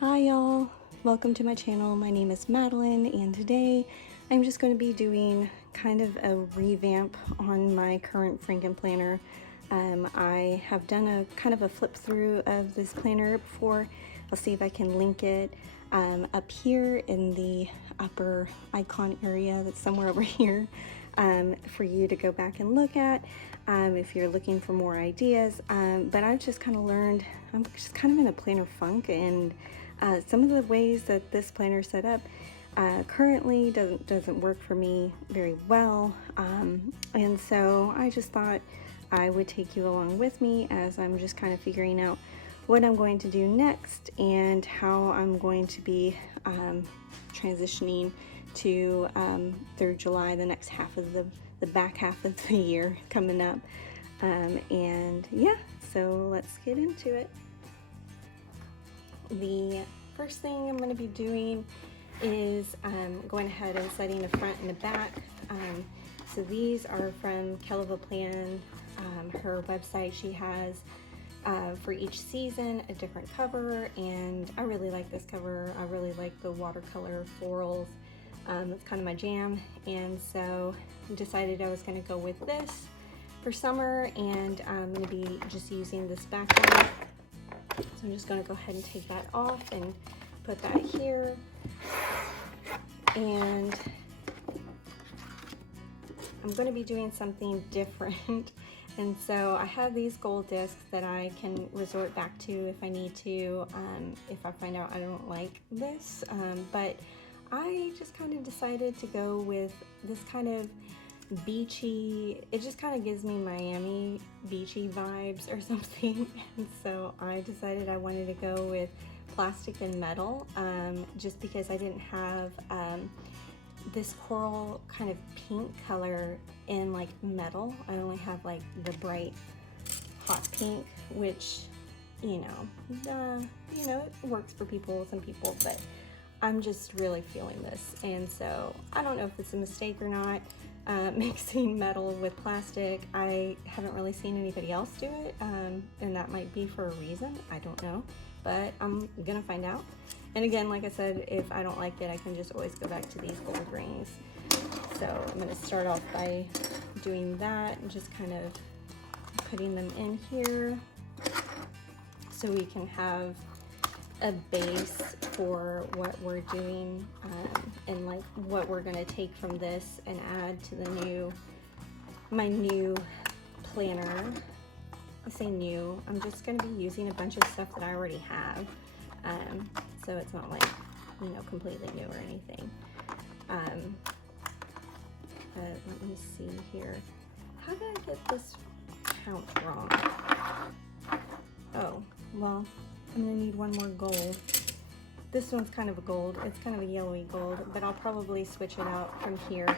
Hi y'all, welcome to my channel. My name is Madeline and today I'm just going to be doing kind of a revamp on my current Frankenplanner. I have done a kind of a flip through of this planner before. I'll see if I can link it up here in the upper icon area that's somewhere over here for you to go back and look at if you're looking for more ideas. But I've just kind of learned, I'm just kind of in a planner funk, and some of the ways that this planner is set up currently doesn't work for me very well, and so I just thought I would take you along with me as I'm just kind of figuring out what I'm going to do next and how I'm going to be transitioning to through July, the next half of the back half of the year coming up, and yeah, so let's get into it. The first thing I'm going to be doing is going ahead and setting the front and the back. So these are from Kelva Plan, her website. She has for each season a different cover, and I really like this cover. I really like the watercolor florals. It's kind of my jam, and so I decided I was going to go with this for summer, and I'm going to be just using this background. So I'm just going to go ahead and take that off and put that here. And I'm going to be doing something different. And so I have these gold discs that I can resort back to if I need to, if I find out I don't like this. But I just kind of decided to go with this kind of beachy, it just kind of gives me Miami beachy vibes or something, and so I decided I wanted to go with plastic and metal, just because I didn't have this coral kind of pink color in like metal. I only have like the bright hot pink, which you know it works for some people, but I'm just really feeling this, and so I don't know if it's a mistake or not. Mixing metal with plastic. I haven't really seen anybody else do it, and that might be for a reason. I don't know, but I'm gonna find out. And again, like I said, if I don't like it, I can just always go back to these gold rings. So I'm gonna start off by doing that and just kind of putting them in here so we can have a base for what we're doing, and like what we're gonna take from this and add to my new planner. I say new, I'm just gonna be using a bunch of stuff that I already have, so it's not like completely new or anything. But let me see here, how did I get this count wrong? Oh, well, I'm gonna need one more gold. This one's kind of a gold. It's kind of a yellowy gold, but I'll probably switch it out from here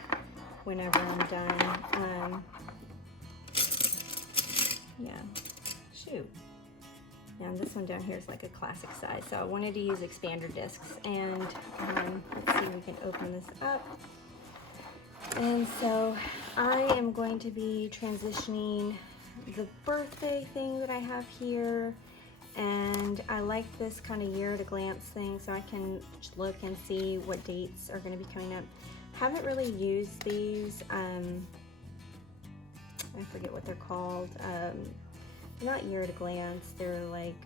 whenever I'm done. Yeah, shoot. Yeah, and this one down here is like a classic size. So I wanted to use expander discs, and let's see if we can open this up. And so I am going to be transitioning the birthday thing that I have here. And I like this kind of year at a glance thing, so I can just look and see what dates are going to be coming up. Haven't really used these, I forget what they're called, not year at a glance, they're like,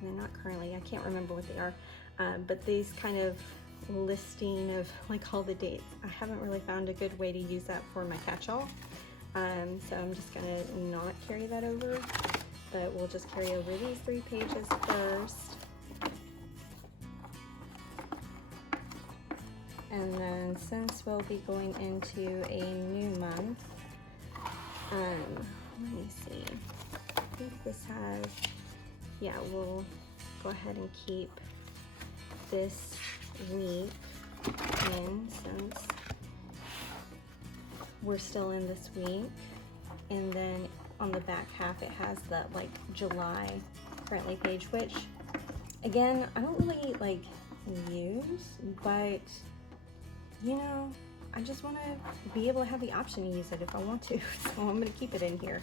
they're not currently, I can't remember what they are, but these kind of listing of like all the dates. I haven't really found a good way to use that for my catch-all, so I'm just going to not carry that over. But we'll just carry over these 3 pages first. And then since we'll be going into a new month, let me see. I think this has, yeah, we'll go ahead and keep this week in since we're still in this week. And then on the back half it has that like July currently page, which again I don't really like use, but I just want to be able to have the option to use it if I want to, so I'm going to keep it in here.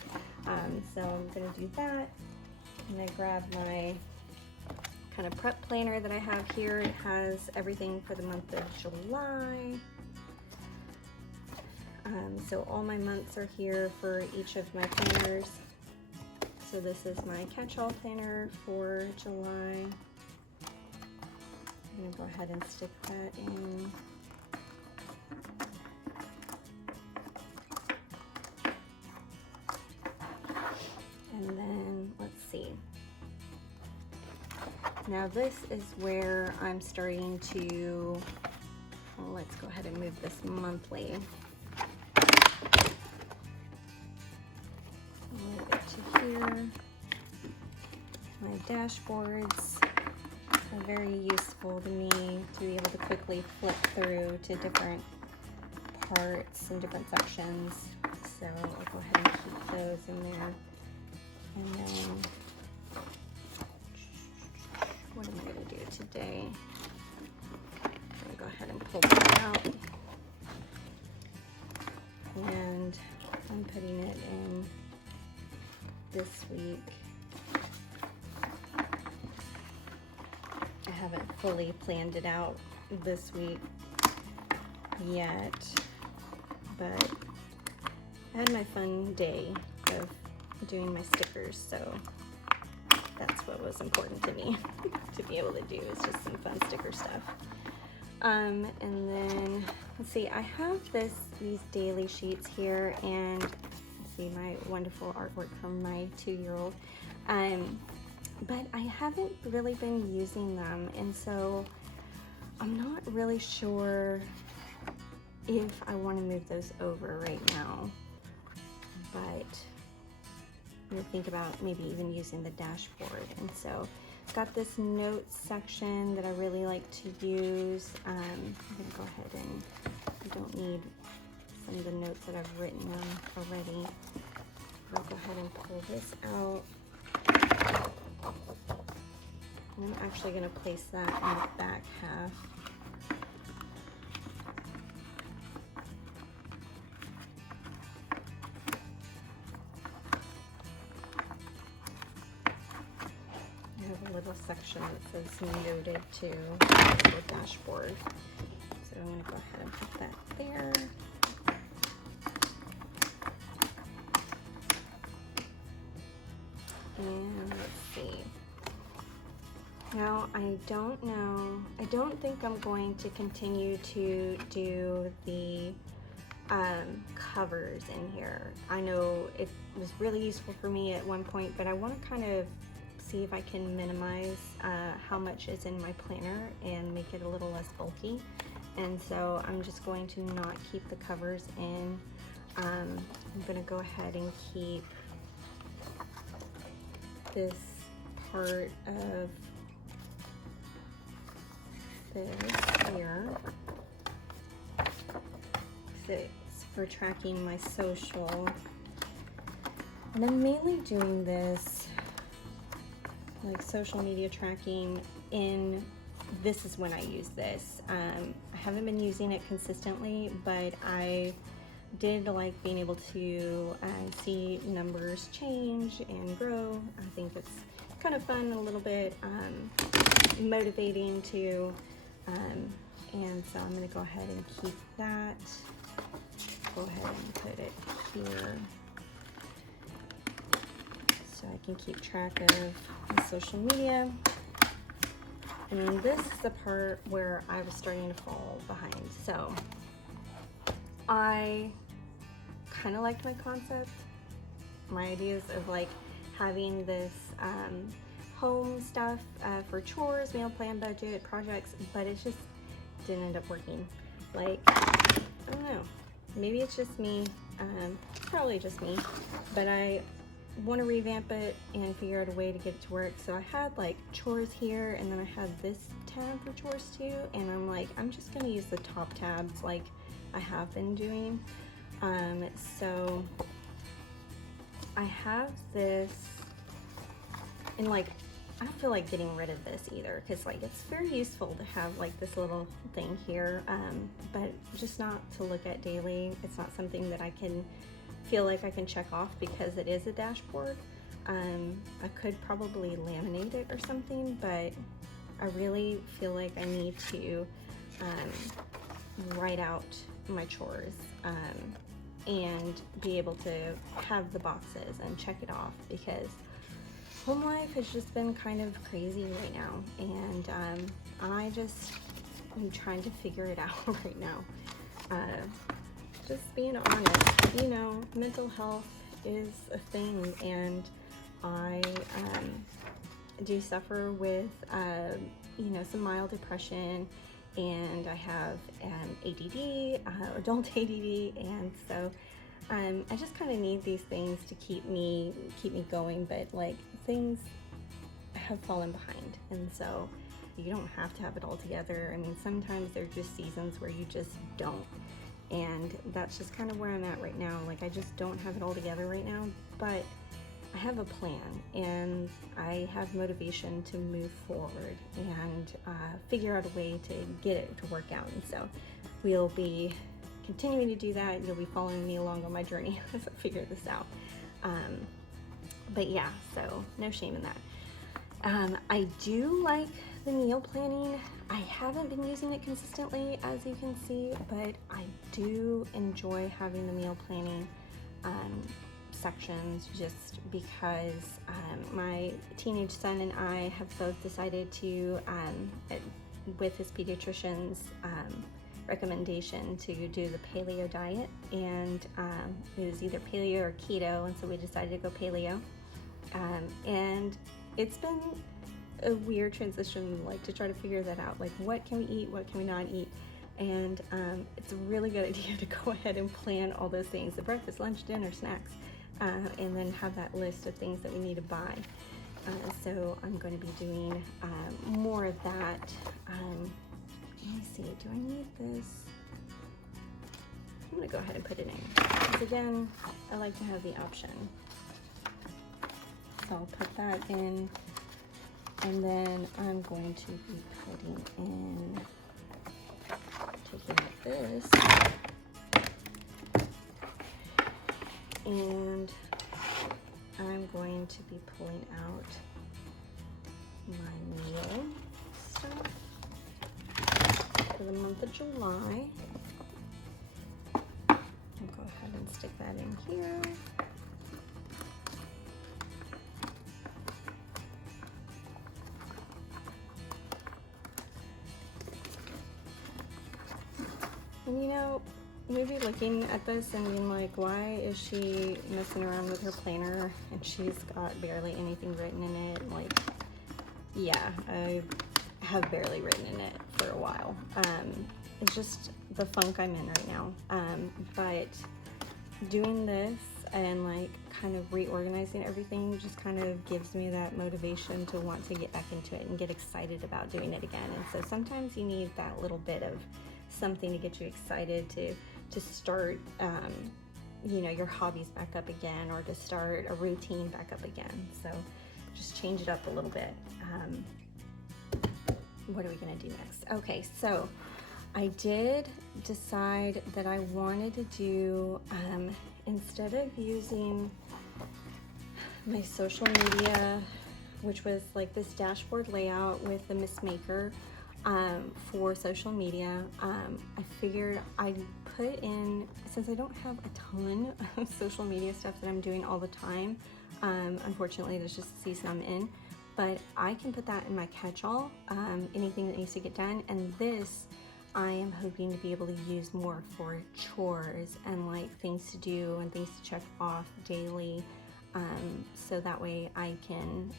So I'm going to do that. I'm going to grab my kind of prep planner that I have here. It has everything for the month of July. So all my months are here for each of my planners. So this is my catch-all planner for July. I'm gonna go ahead and stick that in. And then let's see. Now this is where I'm starting to, well, let's go ahead and move this monthly. Move it to here. My dashboards are very useful to me to be able to quickly flip through to different parts and different sections. So I'll go ahead and keep those in there. And then, what am I going to do today? I'm going to go ahead and pull that out. And I'm putting it in this week. I haven't fully planned it out this week yet, but I had my fun day of doing my stickers, so that's what was important to me to be able to do, is just some fun sticker stuff. And then let's see, I have these daily sheets here, and see my wonderful artwork from my 2-year-old, but I haven't really been using them, and so I'm not really sure if I want to move those over right now, but I'm gonna think about maybe even using the dashboard. And so I've got this notes section that I really like to use. I'm gonna go ahead and, I don't need some of the notes that I've written on already. I'll go ahead and pull this out. And I'm actually gonna place that in the back half. Little section that says noted to the dashboard. So I'm going to go ahead and put that there. And let's see. Now I don't know, I don't think I'm going to continue to do the covers in here. I know it was really useful for me at one point, but I want to kind of see if I can minimize how much is in my planner and make it a little less bulky. And so I'm just going to not keep the covers in. I'm gonna go ahead and keep this part of this here. So it's for tracking my social. And I'm mainly doing this like social media tracking in, this is when I use this. I haven't been using it consistently, but I did like being able to see numbers change and grow. I think it's kind of fun, a little bit motivating too. And so I'm gonna go ahead and keep that. Go ahead and put it here, so I can keep track of my social media. And this is the part where I was starting to fall behind. So I kind of liked my concept, my ideas of like having this home stuff for chores, meal plan, budget, projects, but it just didn't end up working. Like, I don't know, maybe it's just me, probably just me, but I want to revamp it and figure out a way to get it to work. So I had like chores here, and then I had this tab for chores too, and I'm like, I'm just gonna use the top tabs like I have been doing. So I have this, and like I don't feel like getting rid of this either, because like it's very useful to have like this little thing here, but just not to look at daily. It's not something that I can feel like I can check off because it is a dashboard. I could probably laminate it or something, but I really feel like I need to write out my chores and be able to have the boxes and check it off, because home life has just been kind of crazy right now, and I just am trying to figure it out right now. Just being honest, you know, mental health is a thing, and I do suffer with, you know, some mild depression, and I have ADD, adult ADD, and so I just kind of need these things to keep me going, but like things have fallen behind, and so you don't have to have it all together. I mean, sometimes there are just seasons where you just don't, and that's just kind of where I'm at right now. Like, I just don't have it all together right now, but I have a plan, and I have motivation to move forward and figure out a way to get it to work out. And so we'll be continuing to do that. You'll be following me along on my journey as I figure this out. But yeah, so no shame in that. I do like the meal planning. I haven't been using it consistently, as you can see, but I do enjoy having the meal planning sections, just because my teenage son and I have both decided to, with his pediatrician's recommendation, to do the paleo diet, and it was either paleo or keto, and so we decided to go paleo, and it's been a weird transition, like, to try to figure that out, like, what can we eat, what can we not eat, and it's a really good idea to go ahead and plan all those things, the breakfast, lunch, dinner, snacks, and then have that list of things that we need to buy. So I'm going to be doing more of that. Let me see, do I need this? I'm going to go ahead and put it in, because again, I like to have the option. So I'll put that in, and then I'm going to be putting in, taking out this, and I'm going to be pulling out my meal stuff for the month of July. I'll go ahead and stick that in here. And you know, maybe looking at this and being like, why is she messing around with her planner and she's got barely anything written in it? Like, yeah, I have barely written in it for a while. It's just the funk I'm in right now. But doing this and like kind of reorganizing everything just kind of gives me that motivation to want to get back into it and get excited about doing it again. And so sometimes you need that little bit of something to get you excited to start, you know, your hobbies back up again, or to start a routine back up again. So just change it up a little bit. What are we gonna do next? Okay, so I did decide that I wanted to do, instead of using my social media, which was like this dashboard layout with the Miss Maker, for social media, I figured I'd put in, since I don't have a ton of social media stuff that I'm doing all the time, unfortunately there's just the season I'm in, but I can put that in my catch-all, anything that needs to get done, and this I am hoping to be able to use more for chores and like things to do and things to check off daily, so that way I can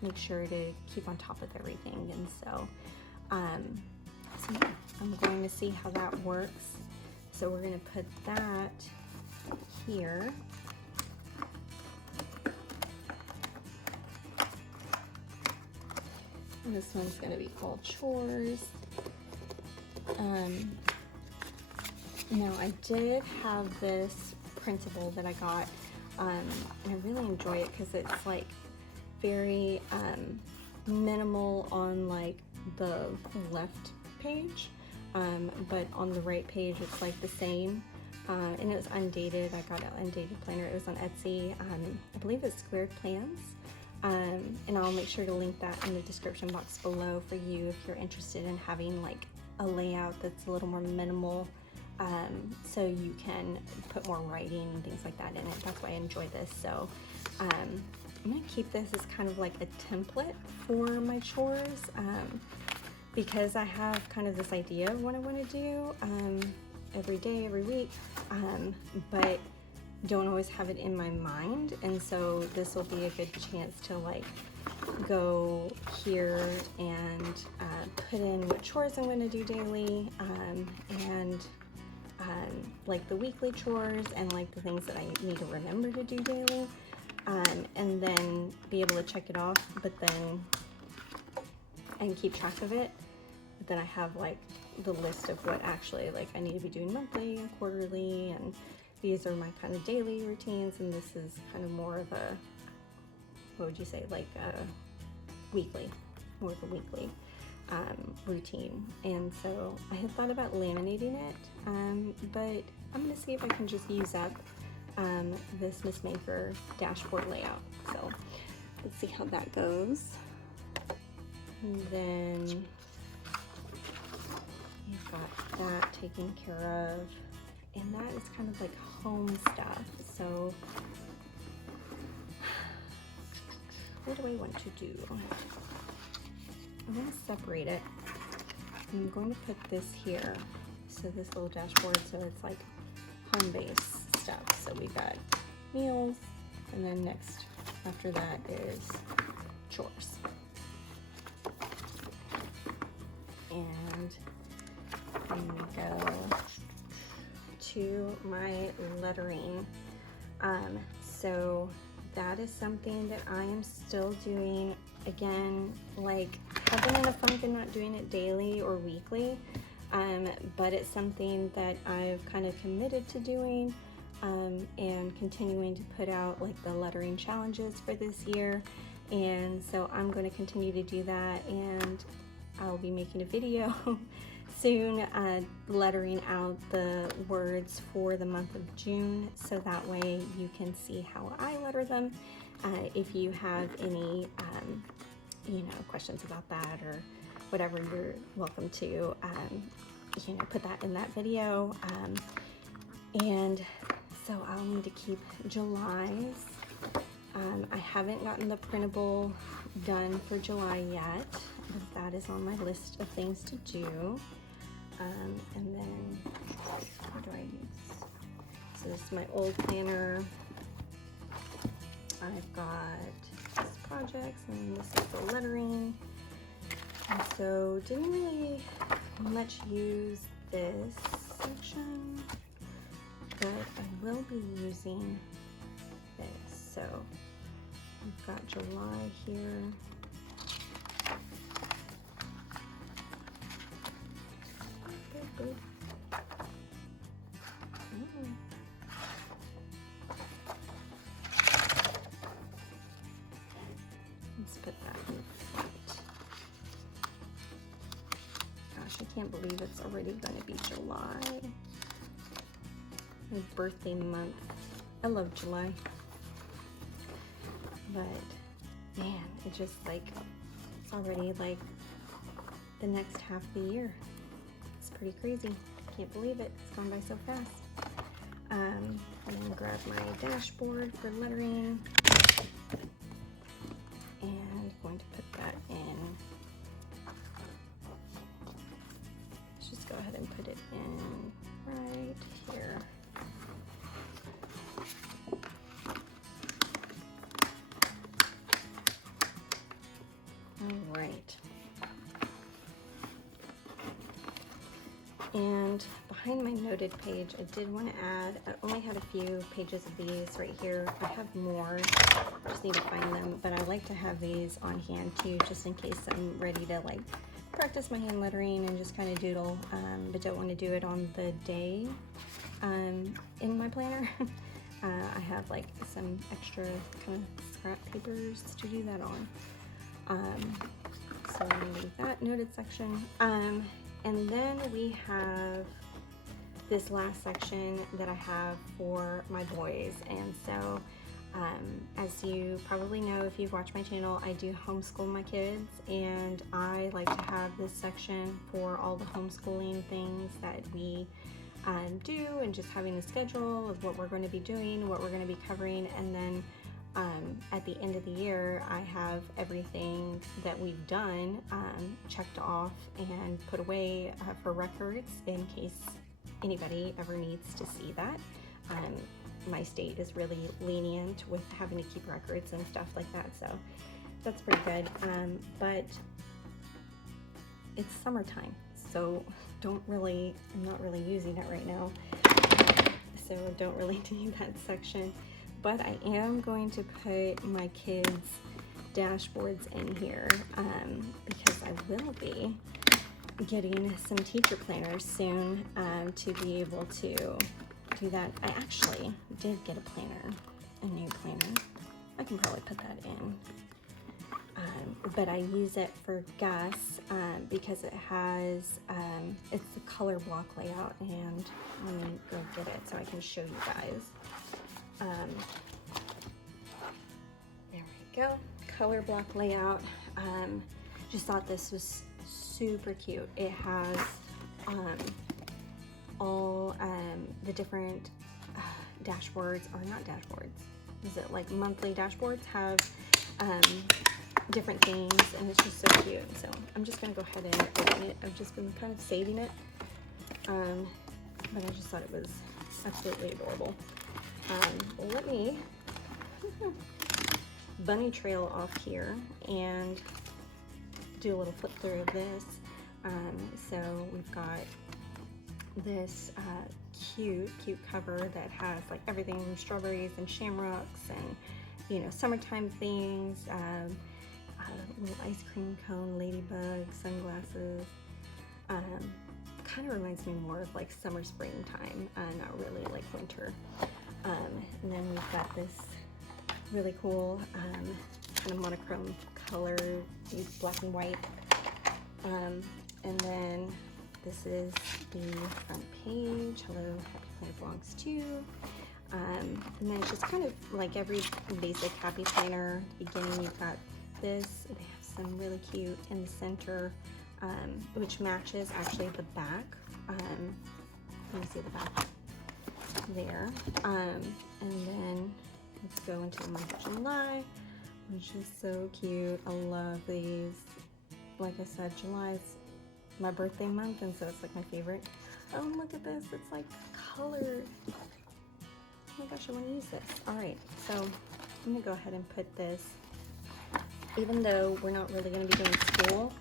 make sure to keep on top of everything. And so yeah, I'm going to see how that works. So we're going to put that here. And this one's going to be called chores. Now I did have this printable that I got, and I really enjoy it because it's like very minimal on like the left page, but on the right page it's like the same, and it was undated. I got an undated planner. It was on Etsy. I believe it's Squared Plans. And I'll make sure to link that in the description box below for you if you're interested in having like a layout that's a little more minimal, so you can put more writing and things like that in it. That's why I enjoy this. So I'm gonna keep this as kind of like a template for my chores, because I have kind of this idea of what I want to do every day, every week, but don't always have it in my mind. And so this will be a good chance to like go here and put in what chores I'm going to do daily, and like the weekly chores and like the things that I need to remember to do daily, and then be able to check it off, but then and keep track of it. But then I have like the list of what actually like I need to be doing monthly and quarterly, and these are my kind of daily routines, and this is kind of more of a, what would you say, like weekly, more of a weekly routine. And so I had thought about laminating it, but I'm gonna see if I can just use up this Miss Maker dashboard layout. So let's see how that goes. And then you've got that taken care of. And that is kind of like home stuff. So what do I want to do? I want to separate it. I'm going to put this here. So this little dashboard, so it's like home-based stuff. So we got meals, and then next after that is chores. And then we go to my lettering. So that is something that I am still doing. Again, like I've been in a funk and not doing it daily or weekly, but it's something that I've kind of committed to doing, and continuing to put out like the lettering challenges for this year. And so I'm going to continue to do that, and I'll be making a video soon lettering out the words for the month of June, so that way you can see how I letter them. If you have any questions about that or whatever, you're welcome to put that in that video. And so I'll need to keep July's. I haven't gotten the printable done for July yet, but that is on my list of things to do. And then what do I use? So this is my old planner. I've got this projects, and this is the lettering. And so didn't really much use this section, but I will be using this. So I've got July here. Let's put that in front. Gosh, I can't believe it's already going to be July. My birthday month. I love July. But man, it just like, it's already like the next half of the year. It's pretty crazy. Can't believe it. It's gone by so fast. I'm gonna grab my dashboard for lettering, and going to put that in. Let's just go ahead and put it in right here. All right. And behind my noted page, I did want to add, I only had a few pages of these right here. I have more, just need to find them, but I like to have these on hand too, just in case I'm ready to like practice my hand lettering and just kind of doodle, but don't want to do it on the day in my planner. I have like some extra kind of scrap papers to do that on. So I'm gonna leave that noted section. And then we have this last section that I have for my boys. And so as you probably know, if you've watched my channel, I do homeschool my kids, and I like to have this section for all the homeschooling things that we do, and just having a schedule of what we're going to be doing, what we're going to be covering. And then at the end of the year, I have everything that we've done checked off and put away for records in case anybody ever needs to see that. My state is really lenient with having to keep records and stuff like that, so that's pretty good. But it's summertime, so I'm not really using it right now, so don't really need that section. But I am going to put my kids' dashboards in here because I will be getting some teacher planners soon to be able to do that. I actually did get a new planner. I can probably put that in. But I use it for Gus because it has, it's the color block layout, and let me go get it so I can show you guys. There we go, color block layout. Just thought this was super cute. It has all the different dashboards, or not dashboards, is it like monthly dashboards, have different things, and it's just so cute. So I'm just gonna go ahead and open it. I've just been kind of saving it, but I just thought it was absolutely adorable. Let me bunny trail off here and do a little flip through of this. So we've got this cute cover that has like everything from strawberries and shamrocks and, you know, summertime things, little ice cream cone, ladybug, sunglasses. Kind of reminds me more of like summer, springtime, not really like winter. And then we've got this really cool kind of monochrome color, use black and white. And then this is the front page. Hello, Happy Planner belongs to you. And then it's just kind of like every basic Happy Planner. At the beginning, you've got this. They have some really cute in the center, which matches actually the back. Let me see the back there. And then let's go into the month of July, which is so cute. I love these. Like I said, July is my birthday month, and so it's like my favorite. Oh, look at this. It's like colored. Oh my gosh, I want to use this. All right, so I'm gonna go ahead and put this, even though we're not really gonna be doing school,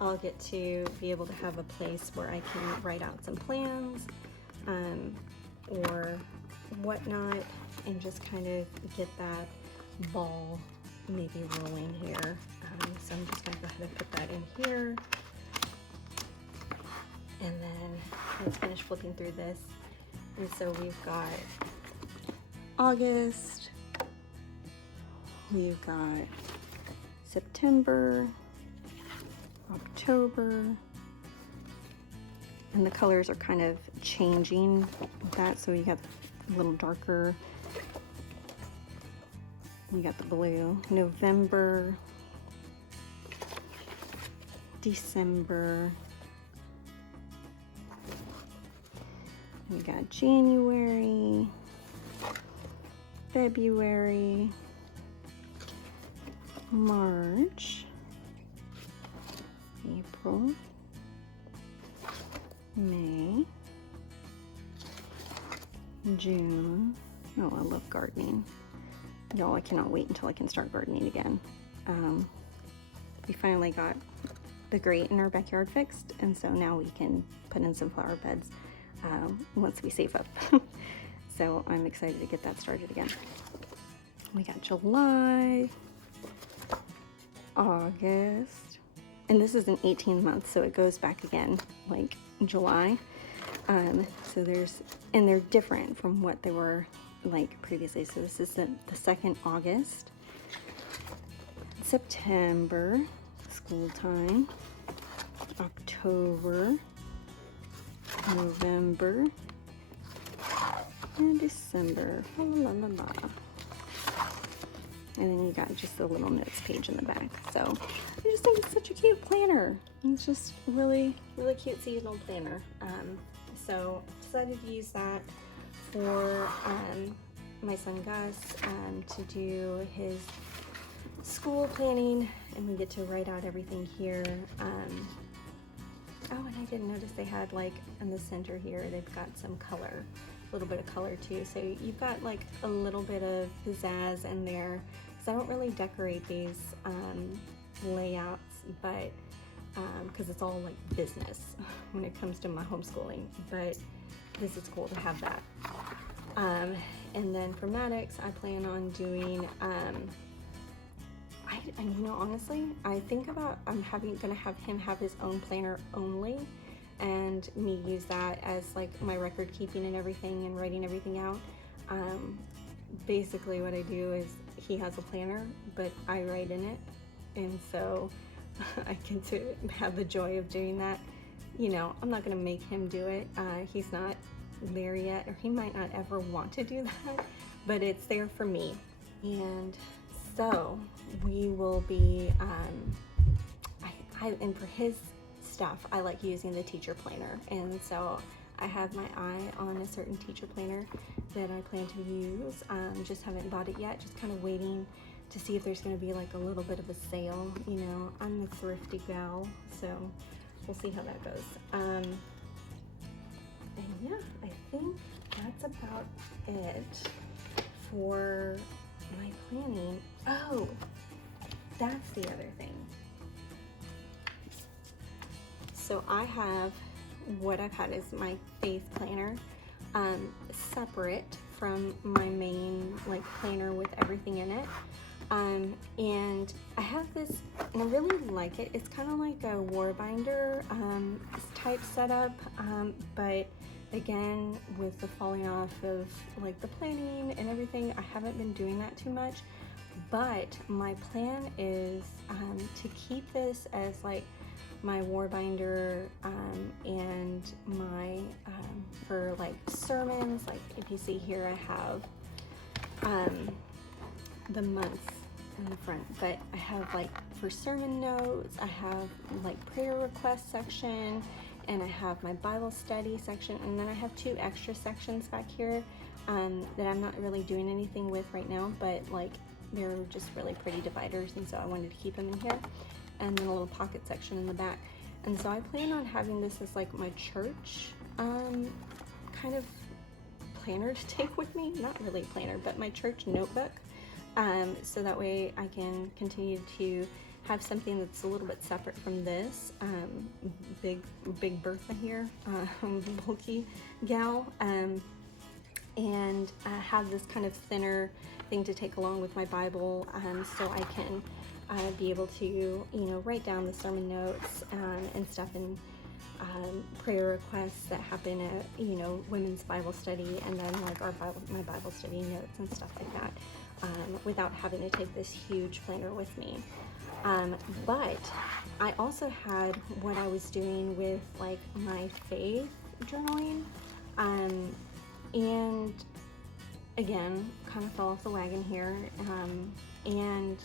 I'll get to be able to have a place where I can write out some plans or whatnot, and just kind of get that ball maybe rolling here. So I'm just gonna go ahead and put that in here. And then let's finish flipping through this. And so we've got August, we've got September, October, and the colors are kind of changing with that. So you got a little darker, you got the blue. November, December, we got January, February, March, April, May, June. Oh, I love gardening. Y'all, I cannot wait until I can start gardening again. We finally got the grate in our backyard fixed, and so now we can put in some flower beds once we save up. So I'm excited to get that started again. We got July, August, and this is an 18 month, so it goes back again like July. So they're different from what they were like previously. So this is the second August, September, school time, October, November, and December. La, la, la, la. And then you got just a little notes page in the back. So I just think it's such a cute planner. It's just really, really cute seasonal planner. So decided to use that for my son Gus to do his school planning, and we get to write out everything here. Oh, and I didn't notice they had, like, in the center here, they've got some color, a little bit of color too. So you've got like a little bit of pizzazz in there, because I don't really decorate these layouts, but because it's all like business when it comes to my homeschooling, but this is cool to have that. And then for Maddox, I plan on doing, you know, honestly, I think about gonna have him have his own planner only, and me use that as like my record keeping and everything, and writing everything out. Basically what I do is he has a planner, but I write in it, and so I get to have the joy of doing that. You know, I'm not gonna make him do it. He's not there yet, or he might not ever want to do that, but it's there for me. And so we will be, and for his stuff, I like using the teacher planner. And so I have my eye on a certain teacher planner that I plan to use. Just haven't bought it yet, just kind of waiting to see if there's going to be like a little bit of a sale. You know, I'm a thrifty gal, so we'll see how that goes. And yeah, I think that's about it for my planning. Oh, that's the other thing. So I have, what I've had is my faith planner, separate from my main like planner with everything in it. And I have this, and I really like it. It's kind of like a war binder type setup, but again, with the falling off of like the planning and everything, I haven't been doing that too much. But my plan is to keep this as like my war binder, and my for like sermons. Like if you see here, I have the months in the front, but I have like for sermon notes, I have like prayer request section, and I have my Bible study section, and then I have two extra sections back here that I'm not really doing anything with right now, but like they're just really pretty dividers, and so I wanted to keep them in here. And then a little pocket section in the back. And so I plan on having this as like my church kind of planner to take with me. Not really planner, but my church notebook. So that way I can continue to have something that's a little bit separate from this. Big Bertha here, bulky gal. And have this kind of thinner thing to take along with my Bible, so I can be able to, you know, write down the sermon notes and stuff, and prayer requests that happen at, you know, women's Bible study, and then like my Bible study notes and stuff like that, without having to take this huge planner with me. But I also had what I was doing with like my faith journaling, and again, kind of fell off the wagon here, and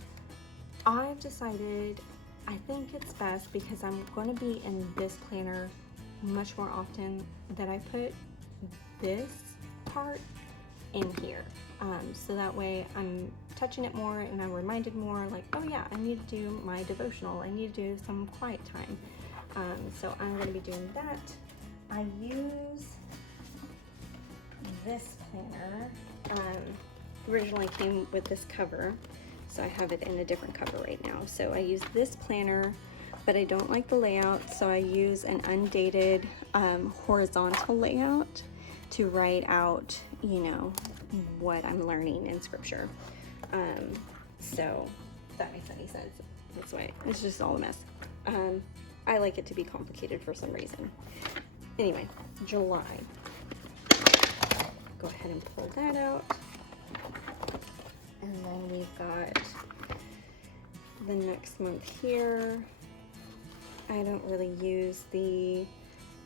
I've decided I think it's best, because I'm going to be in this planner much more often, that I put this part in here, so that way I'm touching it more, and I'm reminded more like, oh yeah, I need to do my devotional, I need to do some quiet time. So I'm going to be doing that. I use this planner, originally came with this cover, so I have it in a different cover right now. So I use this planner, but I don't like the layout, so I use an undated horizontal layout to write out, you know, what I'm learning in scripture. So if that makes any sense. That's why it's just all a mess. I like it to be complicated for some reason. Anyway, July. Go ahead and pull that out. And then we've got the next month here. I don't really use the,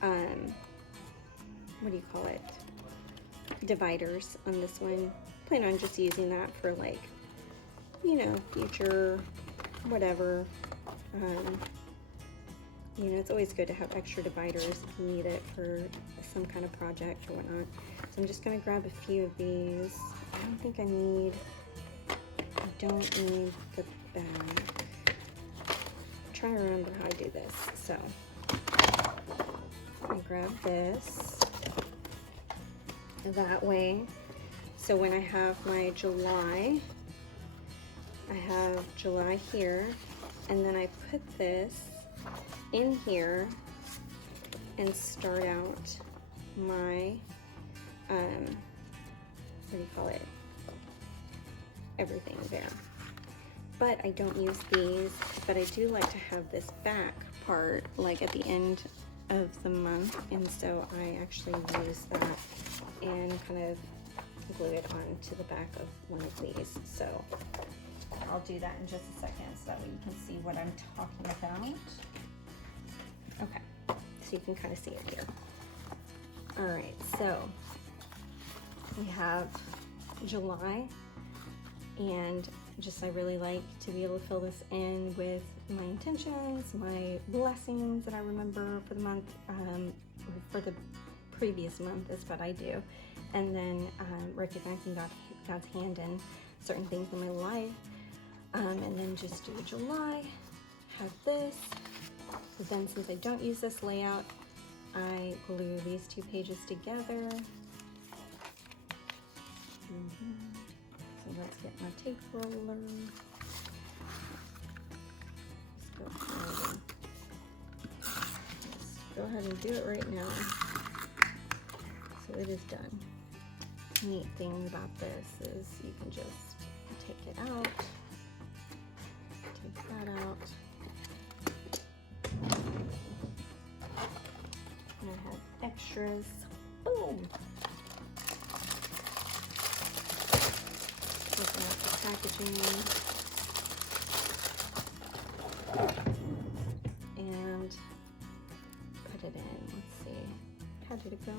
what do you call it? dividers on this one. Plan on just using that for, like, you know, future whatever. You know, it's always good to have extra dividers if you need it for some kind of project or whatnot. So I'm just going to grab a few of these. I don't need the bag. I'm trying to remember how I do this. So I grab this that way. So when I have my July, I have July here, and then I put this in here and start out my, what do you call it? Everything there. But I don't use these, but I do like to have this back part like at the end of the month, and so I actually use that and kind of glue it onto the back of one of these. So I'll do that in just a second so that way you can see what I'm talking about. Okay, so you can kind of see it here. All right, so we have July, and just I really like to be able to fill this in with my intentions, my blessings that I remember for the month, for the previous month is what I do, and then recognizing God's hand in certain things in my life, and then just do July, have this. Then since I don't use this layout, I glue these two pages together. So let's get my tape roller. Let's go ahead and do it right now. So it is done. Neat thing about this is you can just take it out, take that out. And I have extras. Boom! Open up the packaging and put it in. Let's see. How did it go?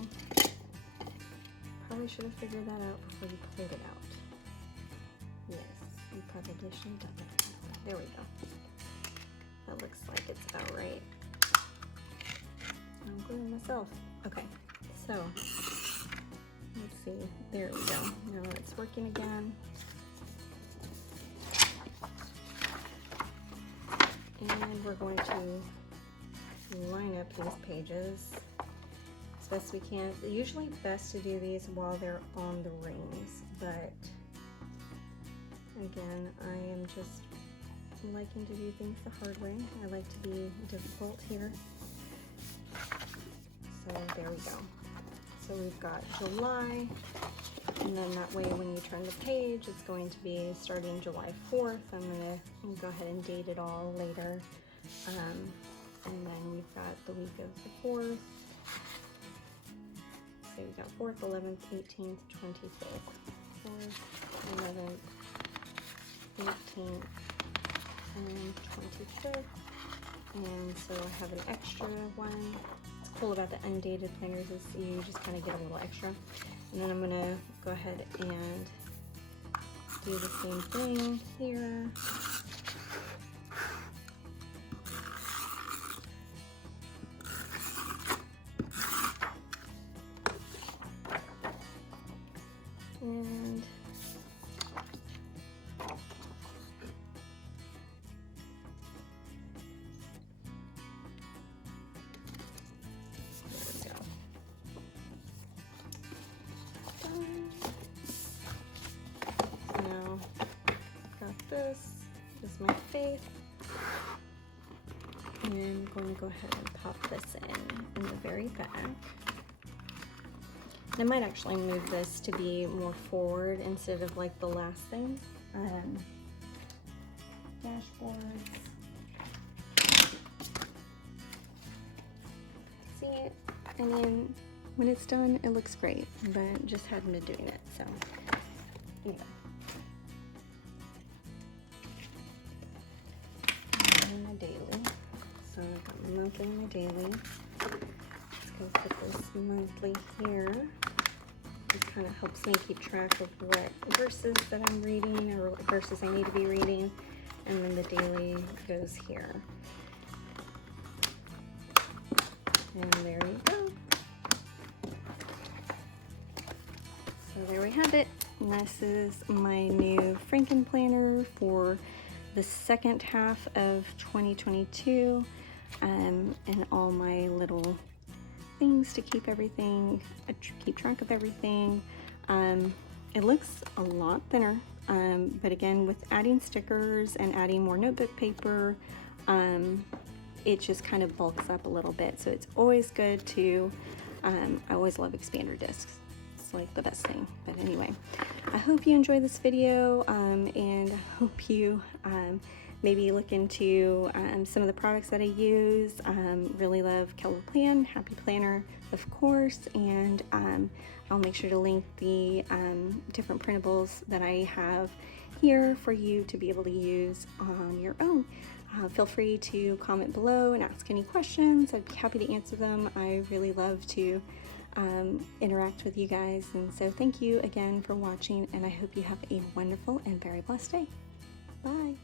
Probably should have figured that out before you pulled it out. Yes, you probably should have done that. There we go. That looks like it's about right. I'm gluing myself. Okay, so let's see. There we go. Now it's working again. And we're going to line up these pages as best we can. It's usually best to do these while they're on the rings, but again, I am just liking to do things the hard way. I like to be difficult here. So there we go. So we've got July, and then that way when you turn the page, it's going to be starting July 4th. I'm gonna go ahead and date it all later. And then we've got the week of the 4th. So we've got 4th, 11th, 18th, 25th. 4th, 11th, 18th, and 25th. And so I have an extra one. What's cool about the undated planners is you just kind of get a little extra. And then I'm gonna go ahead and do the same thing here. And now got this is my faith, and I'm going to go ahead and pop this in the very back. I might actually move this to be more forward instead of like the last thing. Dashboards. See it? I mean, when it's done, it looks great, but just hadn't been doing it, so anyway. And my daily. So I've got my monthly and my daily. Let's go put this monthly here, because kind of helps me keep track of what verses that I'm reading or what verses I need to be reading. And then the daily goes here. And there you go. So there we have it. And this is my new Frankenplanner for the second half of 2022, and all my little things to keep everything, keep track of everything. It looks a lot thinner, but again, with adding stickers and adding more notebook paper, it just kind of bulks up a little bit. So it's always good to, I always love expander discs. It's like the best thing. But anyway, I hope you enjoyed this video, and I hope you maybe look into some of the products that I use. Really love Keller Plan, Happy Planner, of course, and I'll make sure to link the different printables that I have here for you to be able to use on your own. Feel free to comment below and ask any questions. I'd be happy to answer them. I really love to interact with you guys, and so thank you again for watching, and I hope you have a wonderful and very blessed day. Bye.